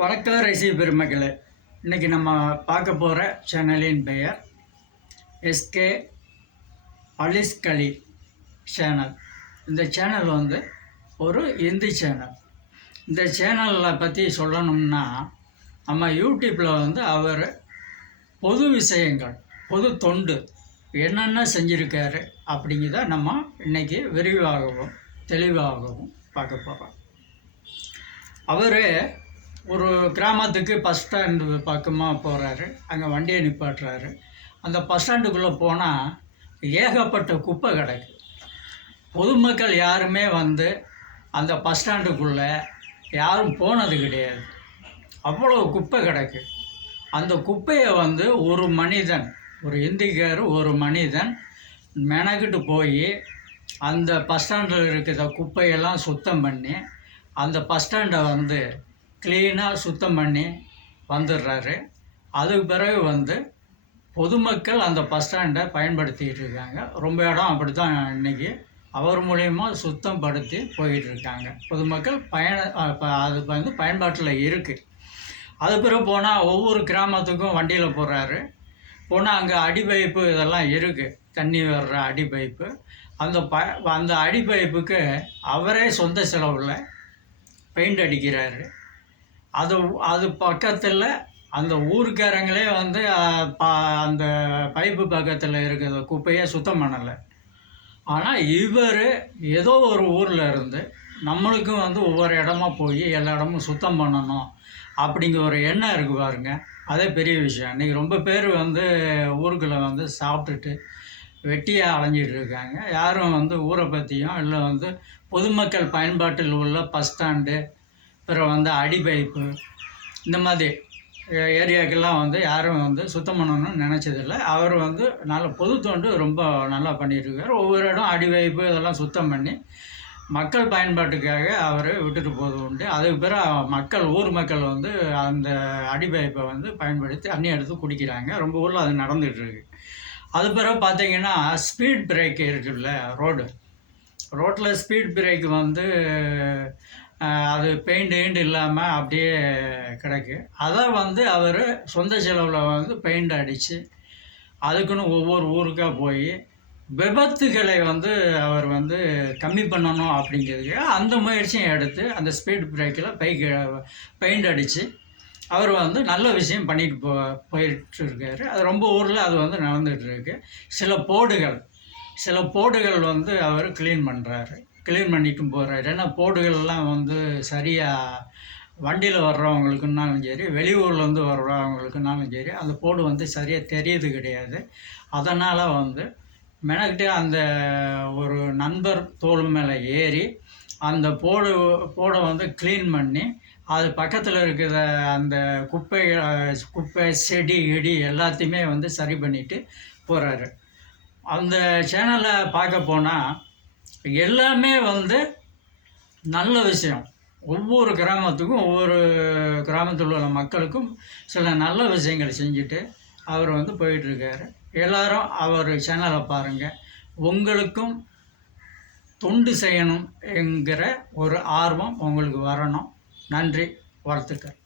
வணக்கம் ரசிக பெருமக்களே. இன்றைக்கி நம்ம பார்க்க போகிற சேனலின் பெயர் எஸ்கே அலிஸ்கலி சேனல். இந்த சேனல் வந்து ஒரு இந்தி சேனல். இந்த சேனலில் பற்றி சொல்லணும்னா, நம்ம யூடியூப்பில் வந்து அவர் பொது விஷயங்கள், பொது தொண்டு என்னென்ன செஞ்சுருக்காரு அப்படிங்கிறத நம்ம இன்றைக்கி விரிவாகவும் தெளிவாகவும் பார்க்க போகிறோம். அவர் ஒரு கிராமத்துக்கு பஸ் ஸ்டாண்டு பக்கமாக போகிறாரு. அங்கே வண்டியை நிப்பாட்டுறாரு. அந்த பஸ் ஸ்டாண்டுக்குள்ளே போனால் ஏகப்பட்ட குப்பை கிடக்கு. பொதுமக்கள் யாருமே வந்து அந்த பஸ் ஸ்டாண்டுக்குள்ளே யாரும் போனது கிடையாது. அவ்வளோ குப்பை கிடக்கு. அந்த குப்பையை வந்து ஒரு மனிதன், ஒரு இந்திக்கார், ஒரு மனிதன் மெனக்கிட்டு போய் அந்த பஸ் ஸ்டாண்டில் இருக்கிற குப்பையெல்லாம் சுத்தம் பண்ணி அந்த பஸ் ஸ்டாண்டை வந்து க்ளீனாக சுத்தம் பண்ணி வந்துடுறாரு. அதுக்கு பிறகு வந்து பொதுமக்கள் அந்த பஸ் ஸ்டாண்டை பயன்படுத்திகிட்டு இருக்காங்க. ரொம்ப இடம் அப்படி தான் இன்றைக்கி அவர் மூலயமா சுத்தம் படுத்தி போயிட்டுருக்காங்க. பொதுமக்கள் அது வந்து பயன்பாட்டில் இருக்குது. அது பிறகு போனால் ஒவ்வொரு கிராமத்துக்கும் வண்டியில் போகிறாரு. போனால் அங்கே அடிபைப்பு இதெல்லாம் இருக்குது, தண்ணி வர்ற அடிபைப்பு. அந்த அடிபைப்புக்கு அவரே சொந்த செலவில் பெயிண்ட் அடிக்கிறாரு. அது பக்கத்தில் அந்த ஊருக்காரங்களே வந்து அந்த பைப்பு பக்கத்தில் இருக்கிற குப்பையை சுத்தம் பண்ணலை. ஆனால் இவர் ஏதோ ஒரு ஊரில் இருந்து நம்மளுக்கும் வந்து ஒவ்வொரு இடமா போய் எல்லா இடமும் சுத்தம் பண்ணணும் அப்படிங்கிற ஒரு எண்ணம் இருக்குது பாருங்க. அதே பெரிய விஷயம். இன்றைக்கி ரொம்ப பேர் வந்து ஊருக்குள்ளே வந்து சாப்பிட்டுட்டு வெட்டியாக அலைஞ்சிட்டு இருக்காங்க. யாரும் வந்து ஊரை பற்றியும் இல்லை வந்து பொதுமக்கள் பயன்பாட்டில் உள்ள பஸ் ஸ்டாண்டு, அப்புறம் வந்து அடிபைப்பு, இந்த மாதிரி ஏரியாக்கெல்லாம் வந்து யாரும் வந்து சுத்தம் பண்ணணும்னு நினச்சதில்லை. அவர் வந்து நல்ல பொது தொண்டு ரொம்ப நல்லா பண்ணிகிட்ருக்கார். ஒவ்வொரு இடம் அடிபைப்பு இதெல்லாம் சுத்தம் பண்ணி மக்கள் பயன்பாட்டுக்காக அவர் விட்டுட்டு போவது உண்டு. அதுக்கு பிறகு ஊர் மக்கள் வந்து அந்த அடிபைப்பை வந்து பயன்படுத்தி தண்ணி எடுத்து குடிக்கிறாங்க. ரொம்ப ஊரில் அது நடந்துகிட்ருக்கு. அது பிறகு பார்த்திங்கன்னா ஸ்பீட் பிரேக் இருக்குல்ல, ரோட்டில் ஸ்பீட் பிரேக் வந்து அது பெயிண்ட் இல்லாமல் அப்படியே கிடக்கு. அதை வந்து அவர் சொந்த செலவில் வந்து பெயிண்ட் அடித்து அதுக்குன்னு ஒவ்வொரு ஊருக்காக போய் விபத்துகளை வந்து அவர் வந்து கம்மி பண்ணணும் அப்படிங்கிறதுக்கு அந்த முயற்சியும் எடுத்து அந்த ஸ்பீட் பிரேக்கில் பெயிண்ட் அடித்து அவர் வந்து நல்ல விஷயம் பண்ணிட்டு போயிட்டுருக்காரு. அது ரொம்ப ஊரில் அது வந்து நடந்துகிட்ருக்கு. சில போர்டுகள் வந்து அவர் க்ளீன் பண்ணிட்டும் போகிறாரு. ஏன்னா போர்டுகள்லாம் வந்து சரியாக வண்டியில் வர்றவங்களுக்குன்னாலும் சரி, வெளியூர்லேருந்து வர்றவங்களுக்குன்னாலும் சரி, அந்த போர்டு வந்து சரியாக தெரியறது கிடையாது. அதனால் வந்து மெனக்கிட்டு அந்த ஒரு நண்பர் தோள் மேலே ஏறி அந்த போர்டை வந்து க்ளீன் பண்ணி அது பக்கத்தில் இருக்கிற அந்த குப்பை செடி இடி எல்லாத்தையுமே வந்து சரி பண்ணிவிட்டு போகிறாரு. அந்த சேனலை பார்க்க போனால் எல்லாமே வந்து நல்ல விஷயம். ஒவ்வொரு கிராமத்தில் உள்ள மக்களுக்கும் சில நல்ல விஷயங்கள் செஞ்சுட்டு அவர் வந்து போயிட்டுருக்காரு. எல்லோரும் அவர் சேனலை பாருங்கள். உங்களுக்கும் தொண்டு செய்யணும் என்கிற ஒரு ஆர்வம் உங்களுக்கு வரணும். நன்றி, வாழ்த்துக்கள்.